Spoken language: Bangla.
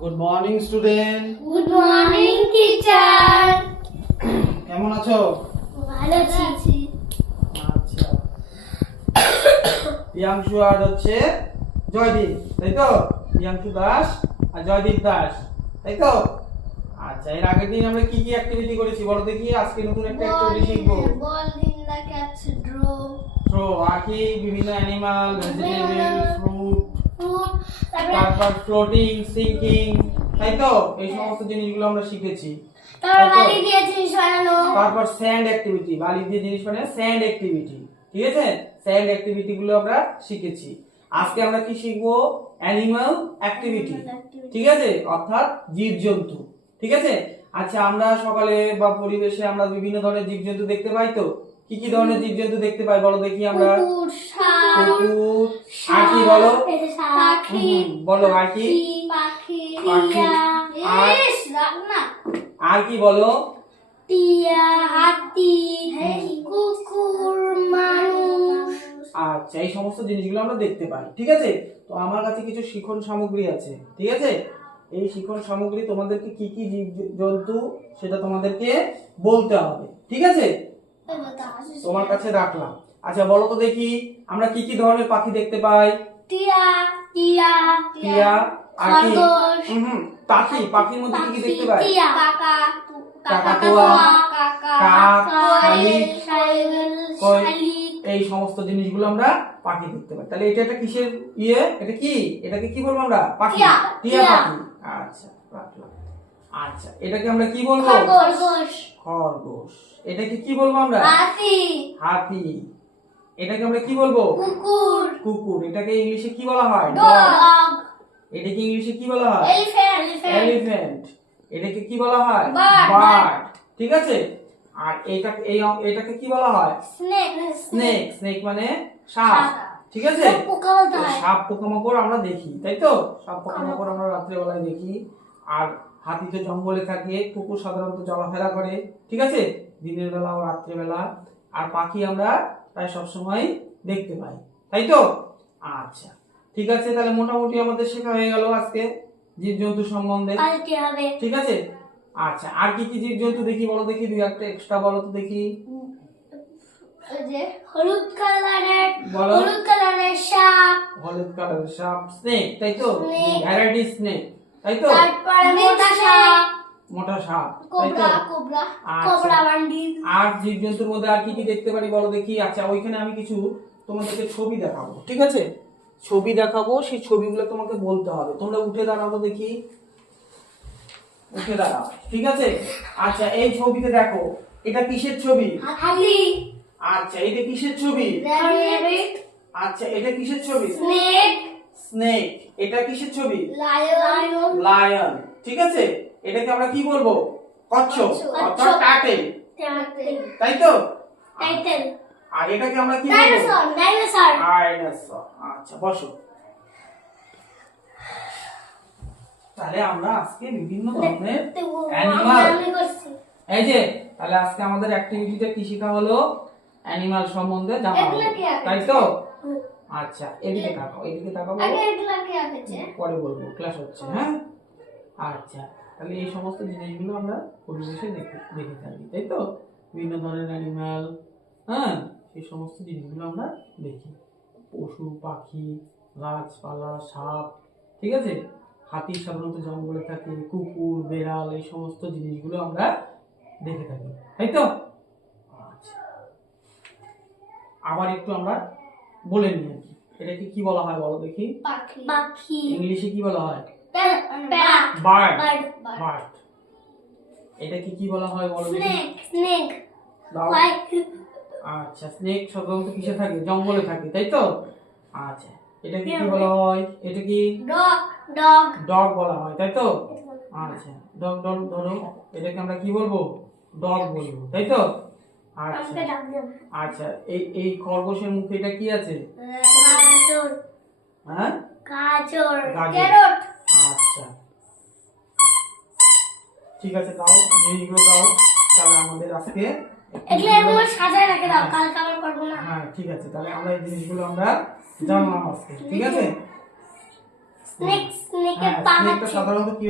Good morning student. Good morning teacher. কেমন আছো? ভালো আছি। আচ্ছা, প্রিয়াংশু আর হচ্ছে জয়দীপ, তাই তো? প্রিয়াংশু দাস আর জয়দীপ দাস, তাই তো? আচ্ছা, এর আগের দিন আমরা কি কি অ্যাক্টিভিটি করেছি বলো দেখি। আজকে নতুন একটা অ্যাক্টিভিটি শিখবো। Ball in the cats draw. তো আঁকি বিভিন্ন অ্যানিমাল, ভেজিটেবল, ফ্রুট, তারপর ফ্লোটিং, সিঙ্কিং, তাই তো? এই সমস্ত জিনিসগুলো আমরা শিখেছি। তারপর বালি দিয়ে জিনিস বানানো। তারপর স্যান্ড অ্যাক্টিভিটি, বালি দিয়ে জিনিস বানানো, স্যান্ড অ্যাক্টিভিটি, ঠিক আছে? স্যান্ড অ্যাক্টিভিটি গুলো আমরা শিখেছি। আজকে আমরা কি শিখবো? অ্যানিমাল অ্যাক্টিভিটি, ঠিক আছে? অর্থাৎ জীবজন্তু, ঠিক আছে? আচ্ছা, আমরা সকালে বা পরিবেশে আমরা বিভিন্ন ধরনের জীবজন্তু দেখতে পাই। তো কি কি ধরনের জীবজন্তু দেখতে পাই বলো দেখি আমরা? কুকুর, ষাঁড়, কুকুর, আর কি বলো? পাখি, বলো আর কি? পাখি, পাখি, আর না, আর কি বলো? টিয়া, হাতি, কুকুর, মানুষ। আচ্ছা, এই সমস্ত জিনিসগুলো আমরা দেখতে পাই, ঠিক আছে? তো আমার কাছে কিছু শিখন সামগ্রী আছে, ঠিক আছে? এই শিখন সামগ্রী তোমাদেরকে কি কি জীবজন্তু সেটা তোমাদেরকে বলতে হবে, ঠিক আছে? তোমার কাছে রাখলাম। আচ্ছা, বলো তো দেখি আমরা কি কি ধরনের পাখি দেখতে পাই? টিয়া, টিয়া, টিয়া, আর কি? খরগোশ, পাখি, পাখির মধ্যে কি কি দেখতে পাই? টিয়া, কাকা, কাকাতুয়া, কাক, শালিক, কই, শালিক, এই সমস্ত জিনিসগুলো আমরা পাখি দেখতে পাই। তাহলে এটা একটা কিসের এটা কি? এটাকে কি বলবো আমরা? পাখি, টিয়া, টিয়া টিয়া। পাখি। আচ্ছা, রাখলাম। আচ্ছা, এটাকে আমরা কি বলবো? খরগোশ, খরগোশ। এটাকে কি বলবো আমরা? হাতি, হাতি। এটাকে আমরা কি বলবো? কুকুর, কুকুর। এটাকে ইংলিশে কি বলা হয়? ডগ, এটাকে ইংলিশে কি বলা হয়? Elephant, elephant. এটাকে কি বলা হয়? Bird. বার্ড, ঠিক আছে? আর এটাকে কি বলা হয়? Snake, snake. স্নেক মানে সাপ, ঠিক আছে? পোকা বলতে হয়। সাপ পোকামাকড় আমরা দেখি, তাই তো? সাপ পোকামাকড় আমরা রাত্রেবেলায় দেখি। আর হাতি তো জঙ্গলে থাকে, কুকুর সাধারণত চলাফেরা করে, ঠিক আছে? দিনের বেলা ও রাত্রেবেলা। আর পাখি আমরা প্রায় সবসময় দেখতে পাই, তাই তো? আচ্ছা, ঠিক আছে, তাহলে মোটামুটি আমাদের শেখা হয়ে গেল আজকে জীবজন্তু সম্বন্ধে, আর কি হবে? ঠিক আছে? আচ্ছা, আর কি কি জীবজন্তু দেখি বলো দেখি, দুই একটা এক্সট্রা বলো তো দেখি। ওই যে হলুদ কালারের, বলো। হলুদ কালারের সাপ, হলুদ কালারের সাপ, স্নেক, তাই তো? Snake. ভ্যারাইটি স্নেক, তাই তো? তারপরে মোটা সাপ, মোটা সাপ, তাই তো? কোবরা, কোবরা, আচ্ছা। Cobra bundle. আর জীবজন্তুর মধ্যে আর কি কি দেখতে পারি বলো দেখি। আচ্ছা, ওইখানে আমি কিছু তোমাদেরকে ছবি দেখাবো, ঠিক আছে? ছবি দেখাবো, সেই ছবিগুলো তোমাকে বলতে হবে। তোমরা উঠে দাঁড়াও তো দেখি, উঠে দাঁড়াও, ঠিক আছে? আচ্ছা, এই ছবিতে দেখো, এটা কিসের ছবি? হাতি, আচ্ছা, এটা কিসের ছবি? র্যাবিট, আচ্ছা, এটা কিসের ছবি? Snake, snake. এটা কিসের ছবি? লায়ন, লায়ন, ঠিক আছে? এটাকে আমরা কি বলবো? কচ্ছপ, কচ্ছপ। অর্থাৎ টার্টেল, টাইটেল, তাই তো? টাইটেল, আর এটাকে আমরা কি বলবো? Dinosaur, dinosaur. ডাইনোসর। আচ্ছা, বসো। তাহলে আমরা আজকে বিভিন্ন ধরনের অ্যানিমাল, আমি করছি। এই যে, তাহলে আজকে আমাদের অ্যাক্টিভিটিতে কি শেখা হলো? অ্যানিমাল সম্বন্ধে জানা হলো, এগুলা কি আছে? তাই তো? আচ্ছা, এদিকে তাকাও, এদিকে তাকাবো, আগে এগুলা কি আছে? পরে বলবো, ক্লাস হচ্ছে, হ্যাঁ? আচ্ছা, তাহলে এই সমস্ত জিনিসগুলো আমরা পরিবেশে দেখে থাকি, তাই তো? বিভিন্ন ধরনের অ্যানিমাল, হ্যাঁ, সেই সমস্ত জিনিসগুলো আমরা দেখি। পশু পাখি, গাছপালা, সাপ, ঠিক আছে? হাতি সাধারণত জঙ্গলে থাকে, কুকুর, বেড়াল, এই সমস্ত জিনিসগুলো আমরা দেখে থাকি, তাই তো? আচ্ছা, আবার একটু আমরা বলে নিই আর কি। এটাকে কি বলা হয় বলো দেখি। পাখি, পাখি, ইংলিশে কি বলা হয়? প্যারা, বার্ড, বার্ড, বার্ড। এটাকে কি বলা হয় বলো দেখি। স্নেক, স্নেক, দাও। আচ্ছা, স্নেক সাধারণত কিসে থাকে? জঙ্গলে থাকে, তাই তো? আচ্ছা, এটাকে কি বলা হয়? এটা কি? ডগ, ডগ, ডগ বলা হয়, তাই তো? আচ্ছা, ডগ, ডগ ধরো, এটাকে আমরা কি বলবো? ডগ বলবো, তাই তো? আচ্ছা, আচ্ছা, এই খরগোশের মুখে এটা কি আছে? গাজর, হ্যাঁ, গাজর, গাজর। ক্যারট। আচ্ছা, ঠিক আছে, দাও জিনিসগুলো দাও। তাহলে আমাদের আজকে এগুলো এরকম সাজায় রাখে দাও, কালকে আবার করবো না। হ্যাঁ, ঠিক আছে, তাহলে আমরা এই জিনিসগুলো আমরা জানলাম আজকে, ঠিক আছে? স্নেকের হ্যাঁ পা স্নেকটা আছে। সাধারণত কি